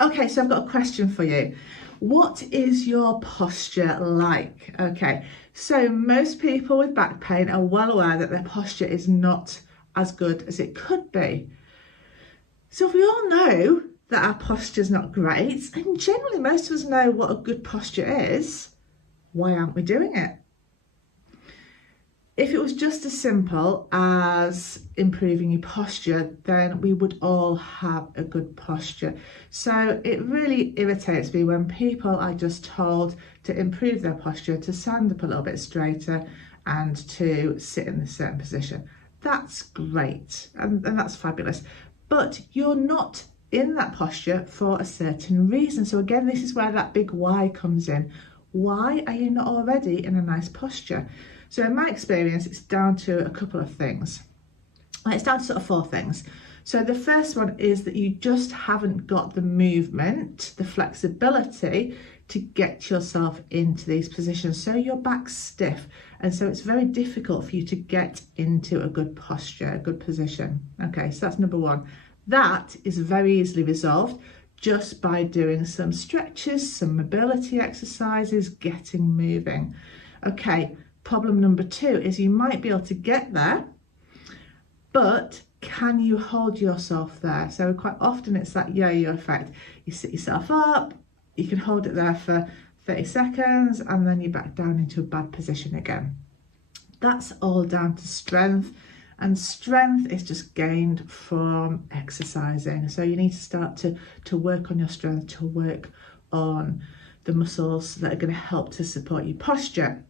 Okay, so I've got a question for you. What is your posture like? Okay, so most people with back pain are well aware that their posture is not as good as it could be. So if we all know that our posture is not great, and generally most of us know what a good posture is, why aren't we doing it? If it was just as simple as improving your posture, then we would all have a good posture. So it really irritates me when people are just told to improve their posture, to stand up a little bit straighter and to sit in a certain position. That's great and that's fabulous, but you're not in that posture for a certain reason. So again, this is where that big why comes in. Why are you not already in a nice posture? So in my experience, it's down to a couple of things. It's down to sort of four things. So the first one is that you just haven't got the movement, the flexibility to get yourself into these positions. So your back's stiff. And so it's very difficult for you to get into a good posture, a good position. Okay, so that's number one. That is very easily resolved just by doing some stretches, some mobility exercises, getting moving. Okay. Problem number two is you might be able to get there, but can you hold yourself there? So quite often it's that yo-yo effect. You sit yourself up, you can hold it there for 30 seconds, and then you back down into a bad position again. That's all down to strength, and strength is just gained from exercising. So you need to start to work on your strength, to work on the muscles that are going to help to support your posture.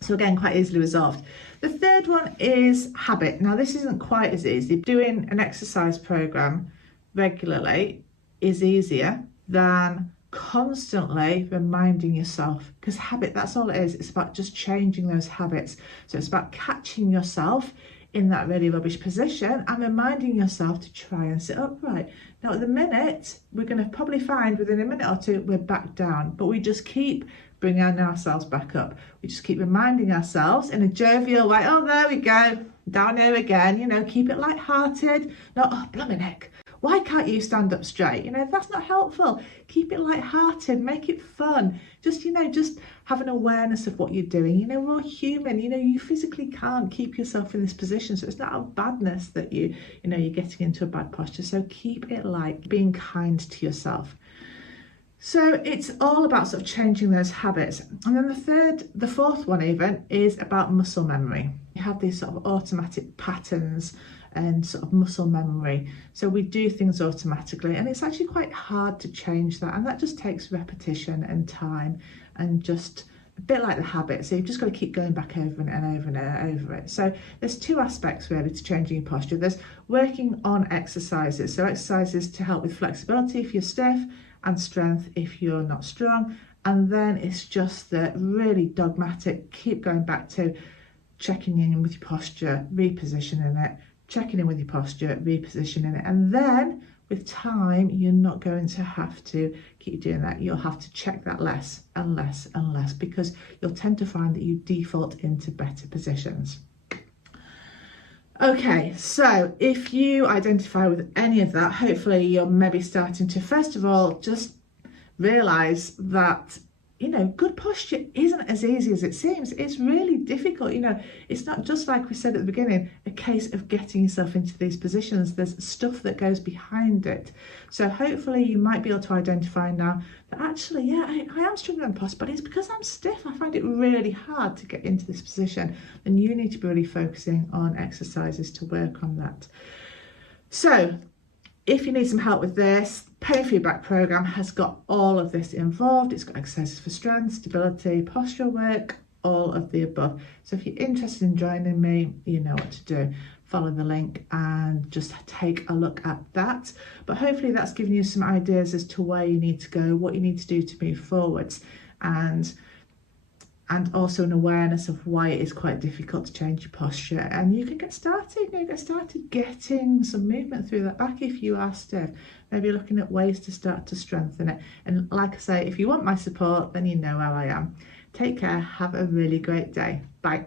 So again, quite easily resolved. The third one is habit. Now this isn't quite as easy. Doing an exercise program regularly is easier than constantly reminding yourself, because habit, that's all it is. It's about just changing those habits. So it's about catching yourself in that really rubbish position and reminding yourself to try and sit upright. Now at the minute, we're going to probably find within a minute or two, we're back down, but we just keep bringing ourselves back up. We just keep reminding ourselves in a jovial way, oh, there we go, down here again, keep it light-hearted, not, oh, blimey heck, why can't you stand up straight? That's not helpful. Keep it light-hearted, make it fun. Just have an awareness of what you're doing. We're all human, you physically can't keep yourself in this position. So it's not a badness that you're getting into a bad posture. So keep it light, being kind to yourself. So it's all about sort of changing those habits. And then the fourth one even is about muscle memory. You have these sort of automatic patterns and sort of muscle memory. So we do things automatically, and it's actually quite hard to change that. And that just takes repetition and time, and just a bit like the habit. So you've just got to keep going back over and over and over it. So there's two aspects really to changing your posture. There's working on exercises. So exercises to help with flexibility if you're stiff, and strength if you're not strong. And then it's just the really dogmatic, keep going back to checking in with your posture, repositioning it, checking in with your posture, repositioning it. And then with time, you're not going to have to keep doing that. You'll have to check that less and less and less, because you'll tend to find that you default into better positions. Okay, so if you identify with any of that, hopefully you're maybe starting to, first of all, just realise that, good posture isn't as easy as it seems. It's really difficult. It's not just, like we said at the beginning, a case of getting yourself into these positions. There's stuff that goes behind it. So hopefully you might be able to identify now that actually, yeah, I am struggling with posture, but it's because I'm stiff. I find it really hard to get into this position. And you need to be really focusing on exercises to work on that. So if you need some help with this, Pain Feedback Programme has got all of this involved. It's got exercises for strength, stability, postural work, all of the above. So if you're interested in joining me, you know what to do. Follow the link and just take a look at that. But hopefully that's given you some ideas as to where you need to go, what you need to do to move forwards, and also an awareness of why it is quite difficult to change your posture. And you can get started, getting some movement through that back if you are stiff. Maybe looking at ways to start to strengthen it. And like I say, if you want my support, then you know where I am. Take care, have a really great day. Bye.